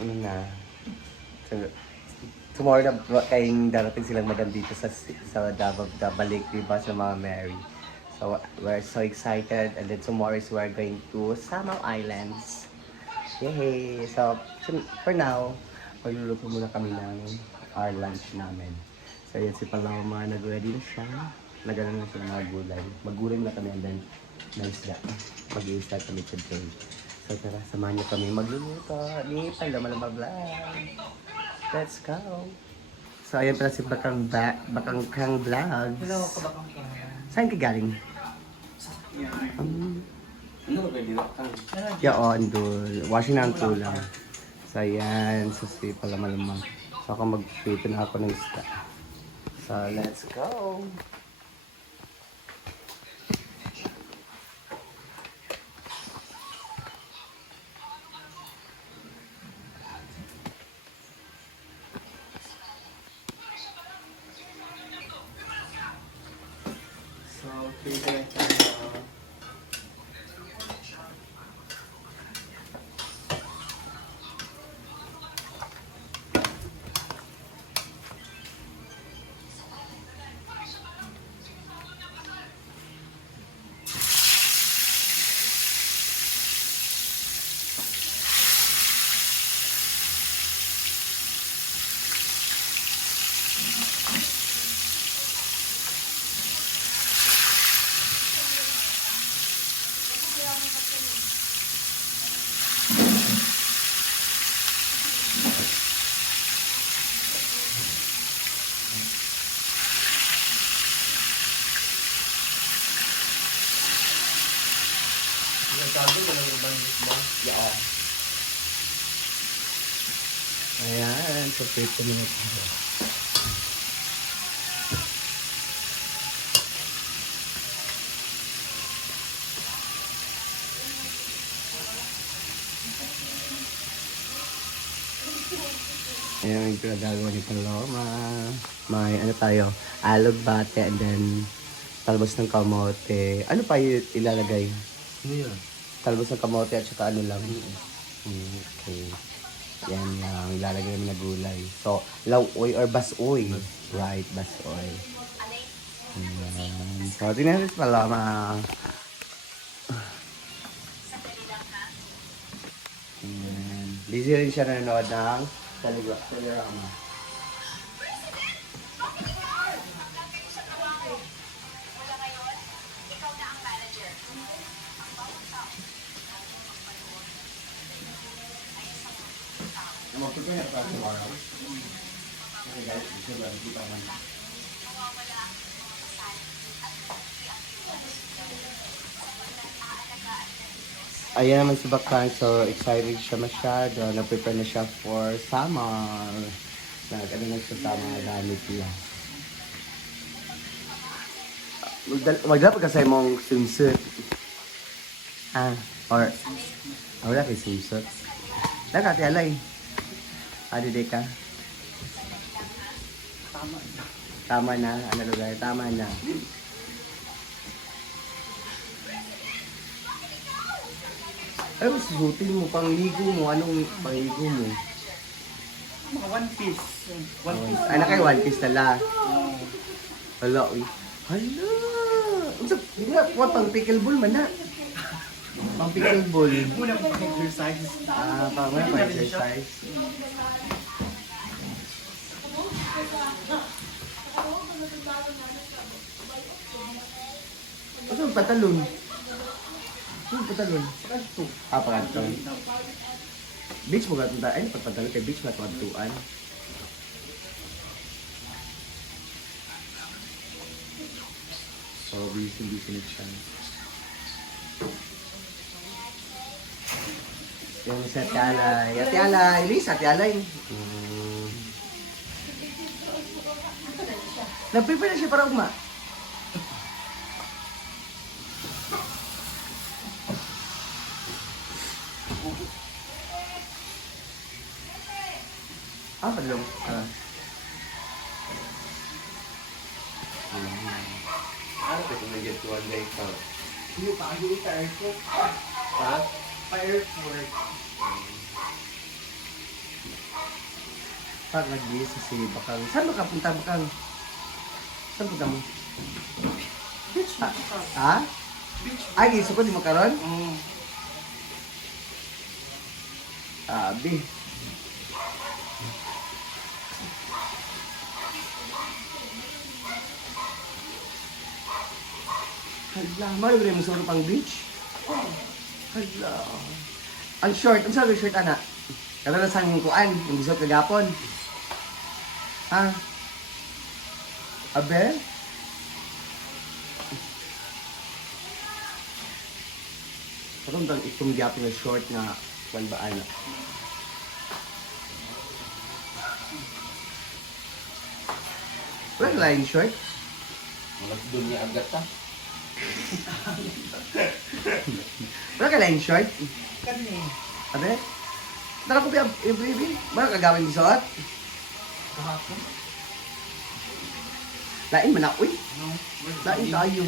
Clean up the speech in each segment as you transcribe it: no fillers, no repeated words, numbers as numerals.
ano na, tomorrow na kayong darating silang madam dito sa Davao Lake, diba, sa Mama Mary. So we're so excited, and then tomorrow is we're going to Samar Islands. Yay! So for now, magluluto muna kami ng our lunch namin. So yan si Paloma, nag-ready na siya. Nagano na siya ng mga gulay. Magulay na kami, and then na-isda. Mag-i-start kami today. So tara, samahan niyo kami magluluto ni Paloma Vlog. Let's go! So ayan pala si Bakang Kang Vlogs. Hello, Kabakang Kang. Saan ka galing? Ano ba dito? Yaon, doon. Washing na ang kulang. So ayan, so si Paloma. So ako mag-prito na ako ng isda. So let's go! So, prepare tayo. Yeah. Ayan, so 50 minutes na. Ayan, yung pinagagawa ni Paloma. May ano tayo, alog bate, and then talbos ng kamote. Ano pa yung ilalagay? Ano yun? Talbos ng kamote at saka ano lang. Okay. Yan lang, ilalagay namin na gulay. So, lauoy or basoy. Right, basoy. Ayan. So, tingnan natin Paloma. Ayan. Busy rin siya nanonood ng Telerama. Magpapaya pa sa araw. Okay guys, gusto ba kita man. Ayan naman si Bakang, so excited siya masyado. Na-prepare na siya for summer. Ano na siya sa mga gamit niya. Magdala pa kasi mong swimsuit. Or wala kay swimsuit. Nakati alay. Adi ka? Tama na. Ano lugar? Tama na. Ay, susutin mo. Pangligo mo. Anong pangligo mo? Mga one piece. One piece. Ay, nakay one piece na la. Hala, uy. Hala! Hindi nga, pang pickleball man na. Pang pickleball. Muna po exercise. Pang exercise. Ito yung patalon. Ito yung patalon. Pakanto. Beach mo gatong tayo. Ay, pagpatalon kay beach matawagtuan. So, busy na siya. Yung sa Tialay. Ate Alay. Lisa, Ate Alay. Nag-prepare na siya para uma. Padulong. Ano ito kung nag-get to one day ka? Hindi pa, hindi ka aircraft. Ha? Pa-airport. Pag nag-iisa si Bakang. Saan ka punta, Bakang? Saan punta mo? Beach Ah, ka. ha? Beach. Ay, iso ko di mo karon? Mm. Abi. Hala, marami mo sa pang beach? Hala. Ang short, ang sabi short, anak? Kaya na sa aming kuan, yung gusto kagapon. Ha? Abe? Parang bang itong gapon na short na kuan ba, anak? Wala line short? Malas dunia agad ta. Wala ka line short? Kani. Abe? Tara ko ba baby? Wala ka gawin isuot? Kahapon. Lain man na, uy. No. Lain tayo.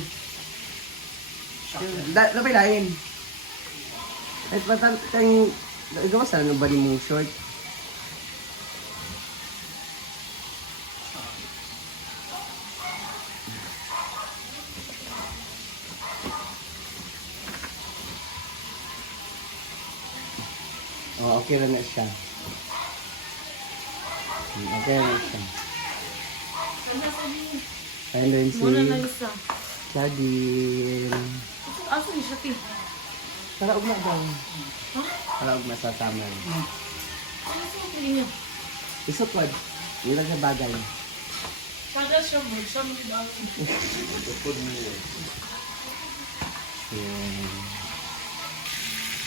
Shocker. Lapay lain. Ay, patan, kayong, gawa sa ng body mong short. Oh, okay lang na siya. Okay lang na siya. Ayun rin si Muna na isa. Claudine. Asa ni siya, ti? Tara, ugma daw. Ha? Tara, ugma sa summer. Ano sa pili niyo? Isupod. Nilang sa bagay. Kada siya mo, siya mo ba? Tukod mo yun. Ayan.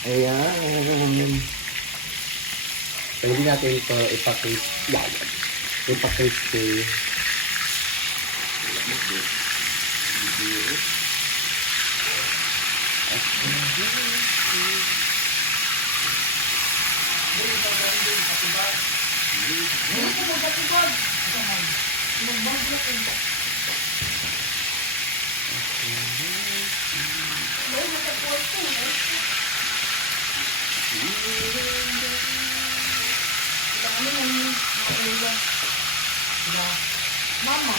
Ayan. Pwede natin ito ipa-crispy. Ipa-crispy. Mama.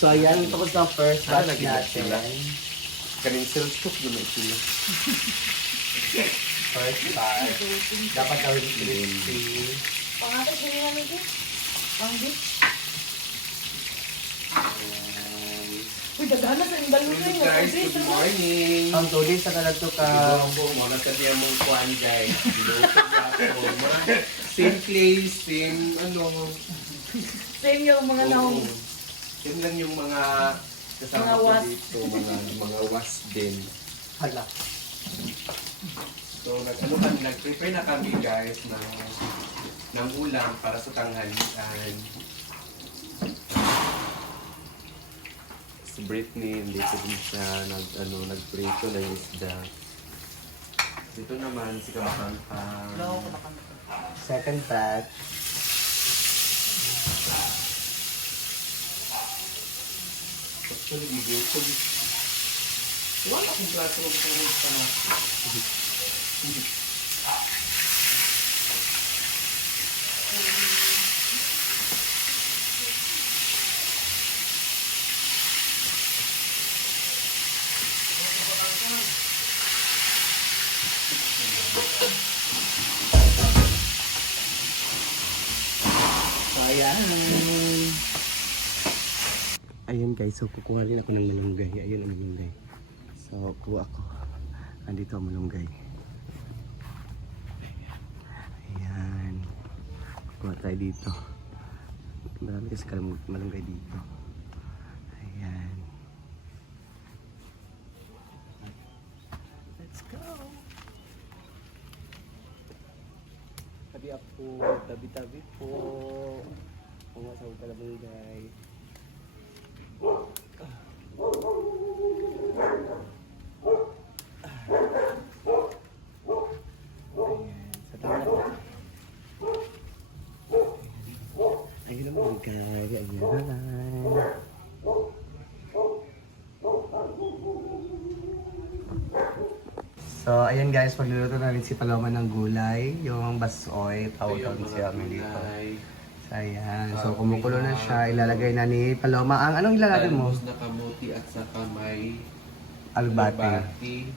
So, ayan. Tapos na first Ah, batch nag-iba natin. sila. Kaning sales cook naman sila. First batch. Dapat gawin crispy. Pangatay siya nila nito? Pang beach? Uy, dagana sa yung balon Hello guys, good morning. Ang tuloy sa kaladto ka. Ako mo na sa diya mong kuan guys. Luto ako. Simple, same ano. Same yung mga nahong. Yan lang yung mga kasama Mga ko was. dito, mga was din. Hala. So nag-prepare na kami guys ng ulam para sa tanghalian. Si Britney, dito din siya nagprito ng isda. Dito naman si Kabakan Hello, kabakan. Second batch. Actually, gutom. Wala akong plato ng puro sa natin. So, ayan. Ayun guys, so kukuha rin ako ng malunggay. Ayun ang malunggay. So, kuha ako. Andito ang malunggay. Ayan. Kuha tayo dito. Marami kasi malunggay dito. Ayan. Let's go! Tabi ako, tabi-tabi po. Kung nga sa malunggay. Ayan, sa tama. Hello guys, ayan. So, ayan guys, pagluluto namin si Paloma ng gulay, yung basoy, tawag siya kami dito. So, ayan. So, kumukulo na siya, ilalagay na ni Paloma. Anong ilalagay mo? Talbos na kamuti at saka may Albati.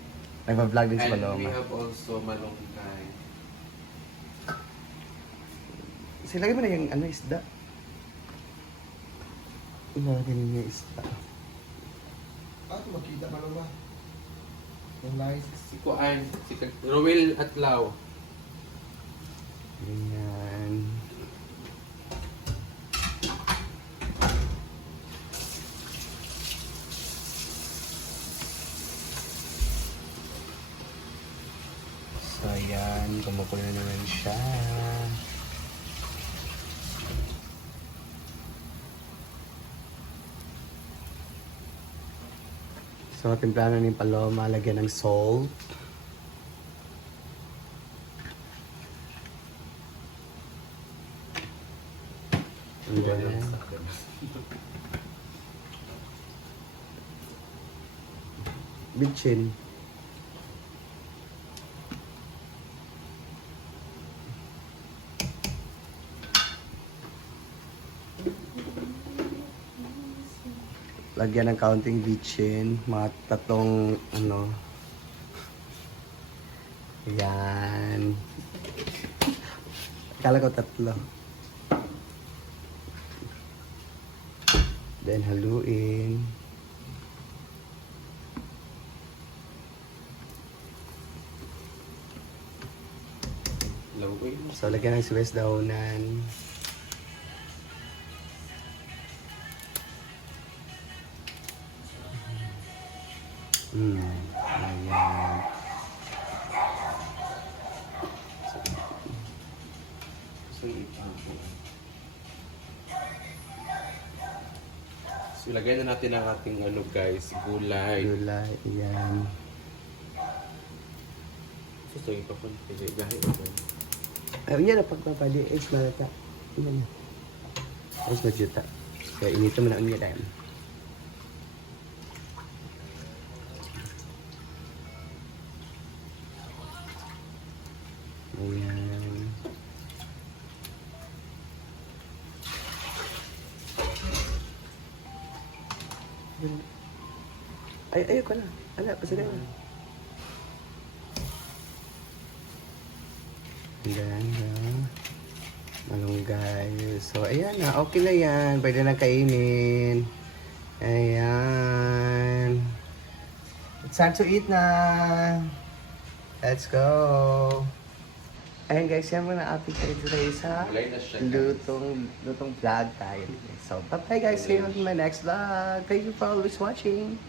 Nagpa-vlog din si And we Paloma. have also malunggay. Silagay mo na yung isda. Ilalagay niya yung isda. Makita pa ba? Yung light. Si Kuan, si Roel at Lau. Ganyan. So, ayan. Kumukulo na naman siya. So, timplano ni Paloma, lagyan ng salt. And then, bitchin. Lagyan ng counting bitchin, mga tatong yan. Akala ko tatlo. Then haluin. Lauwi. So lagyan ng sibuyas daonan. Ayan. So, ilagay na natin ang ating guys, gulay. Gulay, ayan. So, yung papunti. Gahi ito. Ayun yan, pagpapali. Ay, malata. Yan na. Ay, majuta. Kaya inito mo na ang yan. Ayan. Ayoko na. Ala, pasagan na. Ganda. Malunggay. So, ayan na. Okay na yan. Pwede na kainin. Ayan. It's time to eat na. Let's go. Ayan guys, yan muna update tayo today sa Gulay na siya, lutong vlog tayo. So, bye-bye guys. See you on my next vlog. Thank you for always watching.